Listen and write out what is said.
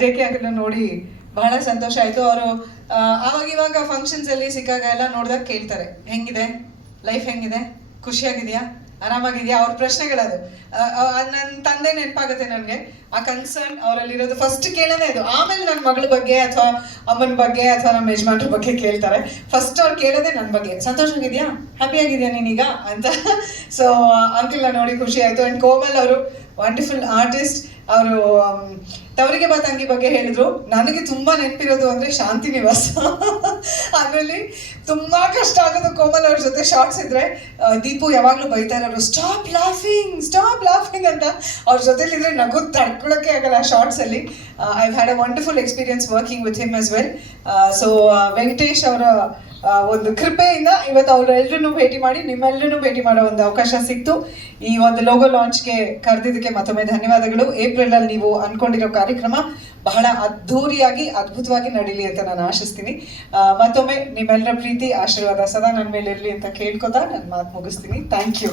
J K uncle ನೋಡಿ ಬಹಳ ಸಂತೋಷ ಆಯಿತು. ಅವರು ಆವಾಗ ಇವಾಗ ಫಂಕ್ಷನ್ಸಲ್ಲಿ ಸಿಕ್ಕಾಗ ಎಲ್ಲ ನೋಡಿದಾಗ ಕೇಳ್ತಾರೆ, ಹೆಂಗಿದೆ ಲೈಫ್, ಹೆಂಗಿದೆ, ಖುಷಿಯಾಗಿದೆಯಾ, ಆರಾಮಾಗಿದೆಯಾ, ಅವ್ರ ಪ್ರಶ್ನೆಗಳದು. ನನ್ನ ತಂದೆ ನೆನಪಾಗುತ್ತೆ ನನಗೆ. ಆ ಕನ್ಸರ್ನ್ ಅವರಲ್ಲಿರೋದು ಫಸ್ಟ್ ಕೇಳೋದೇ ಇದು. ಆಮೇಲೆ ನನ್ನ ಮಗಳ ಬಗ್ಗೆ ಅಥವಾ ಅಮ್ಮನ ಬಗ್ಗೆ ಅಥವಾ ನಮ್ಮ ಯಜಮಾನ್ರ ಬಗ್ಗೆ ಕೇಳ್ತಾರೆ. ಫಸ್ಟ್ ಅವ್ರು ಕೇಳೋದೇ ನನ್ನ ಬಗ್ಗೆ, ಸಂತೋಷವಾಗಿದೆಯಾ, ಹ್ಯಾಪಿ ಆಗಿದೆಯಾ ನೀನೀಗ ಅಂತ. ಸೊ ಅಂಕಲ್ನ ನೋಡಿ ಖುಷಿ ಆಯಿತು. ಆ್ಯಂಡ್ ಕೋಮಲ್ ಅವರು ವಂಡರ್ಫುಲ್ ಆರ್ಟಿಸ್ಟ್. ಅವರು ತವರಿಗೆ ಬಾ ತಂಗಿ ಬಗ್ಗೆ ಹೇಳಿದ್ರು. ನನಗೆ ತುಂಬ ನೆನಪಿರೋದು ಅಂದರೆ ಶಾಂತಿ ನಿವಾಸ. ಅದರಲ್ಲಿ ತುಂಬ ಕಷ್ಟ ಆಗೋದು ಕೋಮಲ್ ಅವ್ರ ಜೊತೆ ಶಾರ್ಟ್ಸ್ ಇದ್ದರೆ. ದೀಪು ಯಾವಾಗಲೂ ಬೈತಾ ಇರೋರು, ಸ್ಟಾಪ್ ಲಾಫಿಂಗ್ ಅಂತ. ಅವ್ರ ಜೊತೆಲಿದ್ರೆ ನಗು ತಡ್ಕೊಳ್ಳೋಕ್ಕೆ ಆಗಲ್ಲ ಶಾರ್ಟ್ಸಲ್ಲಿ. I had a wonderful experience working with him as well. So Venkatesh ಅವರ ಒಂದು ಕೃಪೆಯಿಂದ ಇವತ್ತು ಅವರೆಲ್ಲರೂ ಭೇಟಿ ಮಾಡಿ ನಿಮ್ಮೆಲ್ಲರೂ ಭೇಟಿ ಮಾಡೋ ಒಂದು ಅವಕಾಶ ಸಿಕ್ತು. ಈ ಒಂದು ಲೋಗೋ ಲಾಂಚ್ಗೆ ಕರೆದಿದ್ದಕ್ಕೆ ಮತ್ತೊಮ್ಮೆ ಧನ್ಯವಾದಗಳು. ಏಪ್ರಿಲಲ್ಲಿ ನೀವು ಅಂದ್ಕೊಂಡಿರೋ ಕಾರ್ಯಕ್ರಮ ಬಹಳ ಅದ್ಧೂರಿಯಾಗಿ ಅದ್ಭುತವಾಗಿ ನಡೀಲಿ ಅಂತ ನಾನು ಆಶಿಸ್ತೀನಿ. ಮತ್ತೊಮ್ಮೆ ನಿಮ್ಮೆಲ್ಲರ ಪ್ರೀತಿ ಆಶೀರ್ವಾದ ಸದಾ ನನ್ನ ಮೇಲೆ ಇರಲಿ ಅಂತ ಕೇಳ್ಕೊತಾ ನನ್ನ ಮಾತು ಮುಗಿಸ್ತೀನಿ. Thank you.